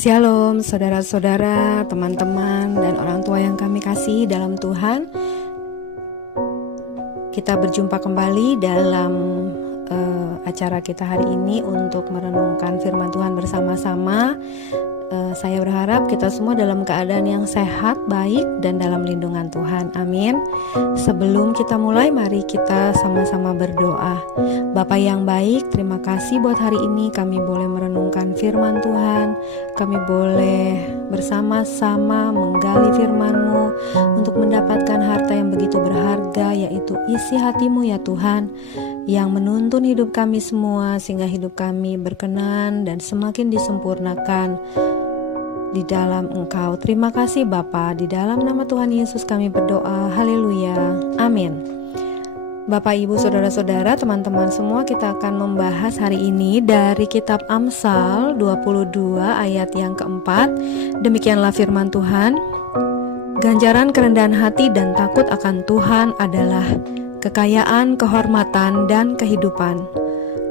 Shalom saudara-saudara, teman-teman, dan orang tua yang kami kasih dalam Tuhan. Kita berjumpa kembali dalam acara kita hari ini untuk merenungkan firman Tuhan bersama-sama. Saya berharap kita semua dalam keadaan yang sehat, baik, dan dalam lindungan Tuhan. Amin. Sebelum kita mulai, mari kita sama-sama berdoa. Bapa yang baik, terima kasih buat hari ini kami boleh merenungkan firman Tuhan. Kami boleh bersama-sama menggali firman-Mu untuk mendapatkan harta yang begitu berharga, yaitu isi hati-Mu ya Tuhan, yang menuntun hidup kami semua sehingga hidup kami berkenan dan semakin disempurnakan di dalam Engkau. Terima kasih Bapa, di dalam nama Tuhan Yesus kami berdoa. Haleluya. Amin. Bapak, Ibu, Saudara-saudara, teman-teman semua, kita akan membahas hari ini dari kitab Amsal 22 ayat yang keempat. Demikianlah firman Tuhan. Ganjaran kerendahan hati dan takut akan Tuhan adalah kekayaan, kehormatan, dan kehidupan.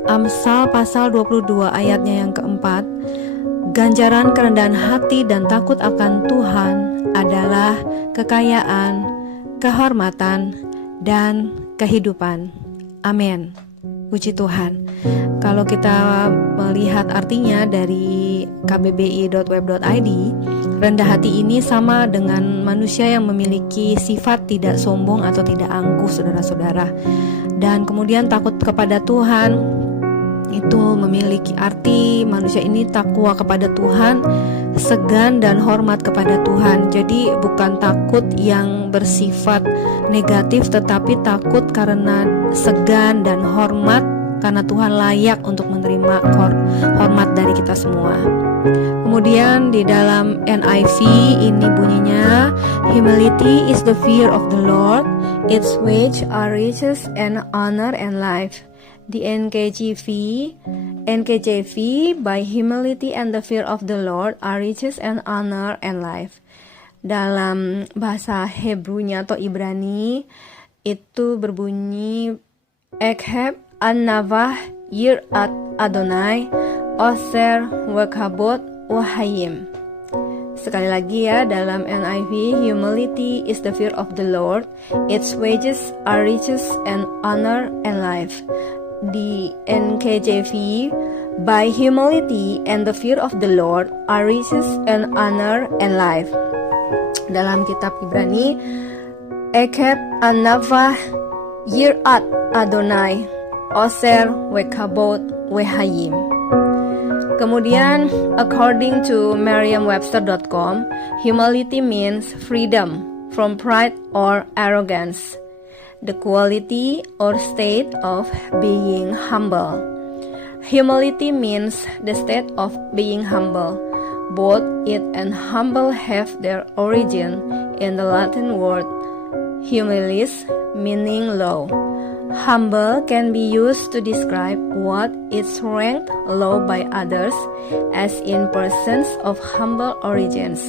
Amsal pasal 22 ayatnya yang keempat. Ganjaran kerendahan hati dan takut akan Tuhan adalah kekayaan, kehormatan, dan kehidupan. Amin. Puji Tuhan. Kalau kita melihat artinya dari kbbi.web.id, rendah hati ini sama dengan manusia yang memiliki sifat tidak sombong atau tidak angkuh, saudara-saudara. Dan kemudian takut kepada Tuhan itu memiliki arti manusia ini takwa kepada Tuhan, segan dan hormat kepada Tuhan. Jadi bukan takut yang bersifat negatif, tetapi takut karena segan dan hormat karena Tuhan layak untuk menerima hormat dari kita semua. Kemudian di dalam NIV ini bunyinya, humility is the fear of the Lord, its wage are riches and honor and life. Di NKJV, by humility and the fear of the Lord are riches and honor and life. Dalam bahasa Hebrunya atau Ibrani itu berbunyi Ekheb an-Navah Yirat Adonai Oser Wekabot Wahayim. Sekali lagi ya, dalam NIV, humility is the fear of the Lord, its wages are riches and honor and life. Di NKJV, by humility and the fear of the Lord are riches and honor and life. Dalam kitab Ibrani, Ekheb an-Navah Yirat Adonai Oser Wekabot Wehayim. Kemudian, according to Merriam-Webster.com, humility means freedom from pride or arrogance, the quality or state of being humble. Humility means the state of being humble. Both it and humble have their origin in the Latin word humilis, meaning low. Humble can be used to describe what is ranked low by others, as in persons of humble origins.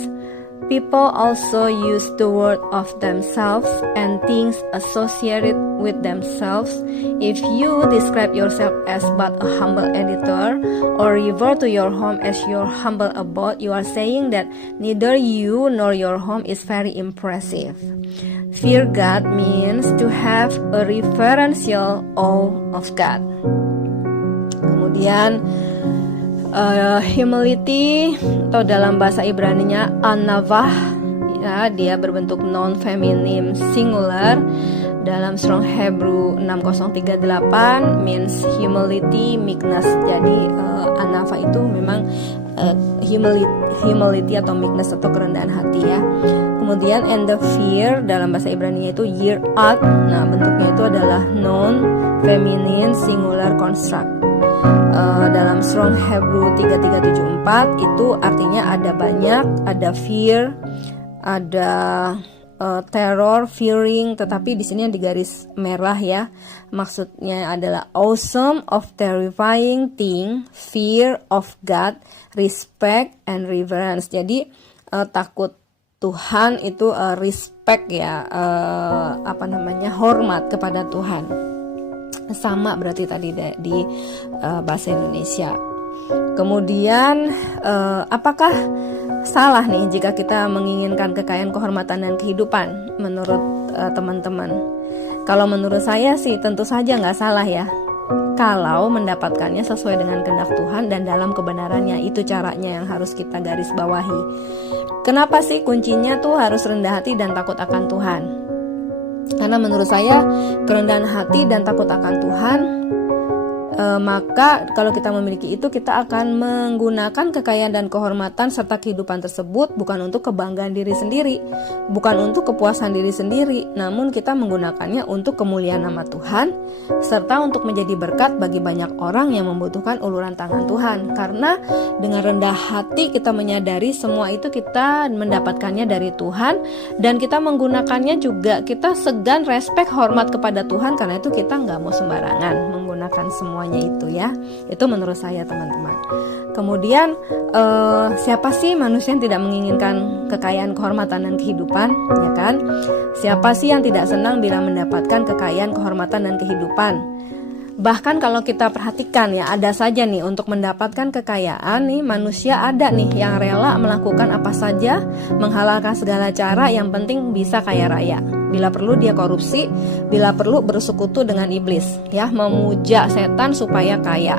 People also use the word of themselves and things associated with themselves. If you describe yourself as but a humble editor, or refer to your home as your humble abode, you are saying that neither you nor your home is very impressive. Fear God means to have a reverential awe of God. Kemudian humility atau dalam bahasa Ibraninya an-Navah, ya, dia berbentuk noun feminim singular. Dalam Strong Hebrew 6038 means humility, meekness. Jadi an-Navah itu memang humility atau meekness atau kerendahan hati ya. Kemudian and the fear dalam bahasa Ibraninya itu yirat. Nah, bentuknya itu adalah noun feminine singular construct. Dalam Strong Hebrew 3374 itu artinya ada banyak, ada fear, ada terror, fearing, tetapi di sini yang digaris merah ya, maksudnya adalah awesome of terrifying thing, fear of God, respect and reverence. Jadi takut Tuhan itu respect ya, hormat kepada Tuhan. Sama berarti tadi di bahasa Indonesia. Kemudian apakah salah nih jika kita menginginkan kekayaan, kehormatan, dan kehidupan menurut teman-teman? Kalau menurut saya sih tentu saja nggak salah ya, kalau mendapatkannya sesuai dengan kehendak Tuhan dan dalam kebenarannya. Itu caranya yang harus kita garis bawahi. Kenapa sih kuncinya tuh harus rendah hati dan takut akan Tuhan? Karena menurut saya kerendahan hati dan takut akan Tuhan, maka kalau kita memiliki itu, kita akan menggunakan kekayaan dan kehormatan serta kehidupan tersebut bukan untuk kebanggaan diri sendiri, bukan untuk kepuasan diri sendiri, namun kita menggunakannya untuk kemuliaan nama Tuhan serta untuk menjadi berkat bagi banyak orang yang membutuhkan uluran tangan Tuhan. Karena dengan rendah hati kita menyadari semua itu kita mendapatkannya dari Tuhan, dan kita menggunakannya juga kita segan, respek, hormat kepada Tuhan. Karena itu kita nggak mau sembarangan menggunakan semuanya itu ya. Itu menurut saya, teman-teman. Kemudian siapa sih manusia yang tidak menginginkan kekayaan, kehormatan, dan kehidupan, ya kan? Siapa sih yang tidak senang bila mendapatkan kekayaan, kehormatan, dan kehidupan? Bahkan kalau kita perhatikan ya, ada saja nih untuk mendapatkan kekayaan nih, manusia ada nih yang rela melakukan apa saja, menghalalkan segala cara, yang penting bisa kaya raya. Bila perlu dia korupsi, bila perlu bersekutu dengan iblis, ya, memuja setan supaya kaya.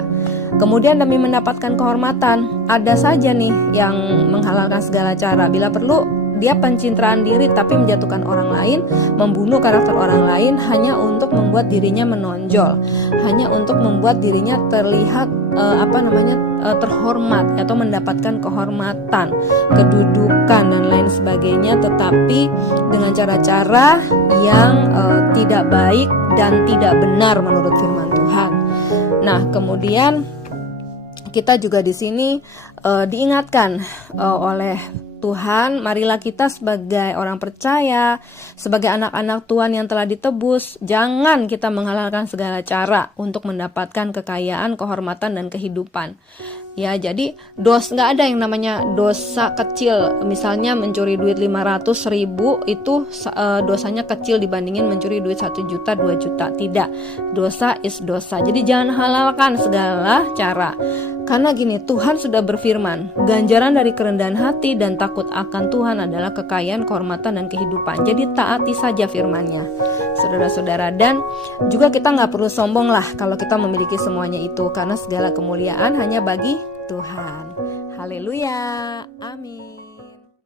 Kemudian demi mendapatkan kehormatan, ada saja nih yang menghalalkan segala cara. Bila perlu dia pencitraan diri tapi menjatuhkan orang lain, membunuh karakter orang lain hanya untuk membuat dirinya menonjol, hanya untuk membuat dirinya terlihat terhormat atau mendapatkan kehormatan, kedudukan, dan lain sebagainya, tetapi dengan cara-cara yang tidak baik dan tidak benar menurut firman Tuhan. Nah, kemudian kita juga di sini diingatkan oleh Tuhan, marilah kita sebagai orang percaya, sebagai anak-anak Tuhan yang telah ditebus, jangan kita menghalalkan segala cara untuk mendapatkan kekayaan, kehormatan, dan kehidupan. Ya, jadi nggak ada yang namanya dosa kecil. Misalnya mencuri duit 500.000 itu dosanya kecil dibandingin mencuri duit 1 juta, 2 juta. Tidak, dosa is dosa. Jadi jangan halalkan segala cara. Karena gini, Tuhan sudah berfirman, ganjaran dari kerendahan hati dan takut akan Tuhan adalah kekayaan, kehormatan, dan kehidupan. Jadi taati saja firman-Nya, saudara-saudara. Dan juga kita nggak perlu sombong lah kalau kita memiliki semuanya itu, karena segala kemuliaan hanya bagi Tuhan. Haleluya, amin.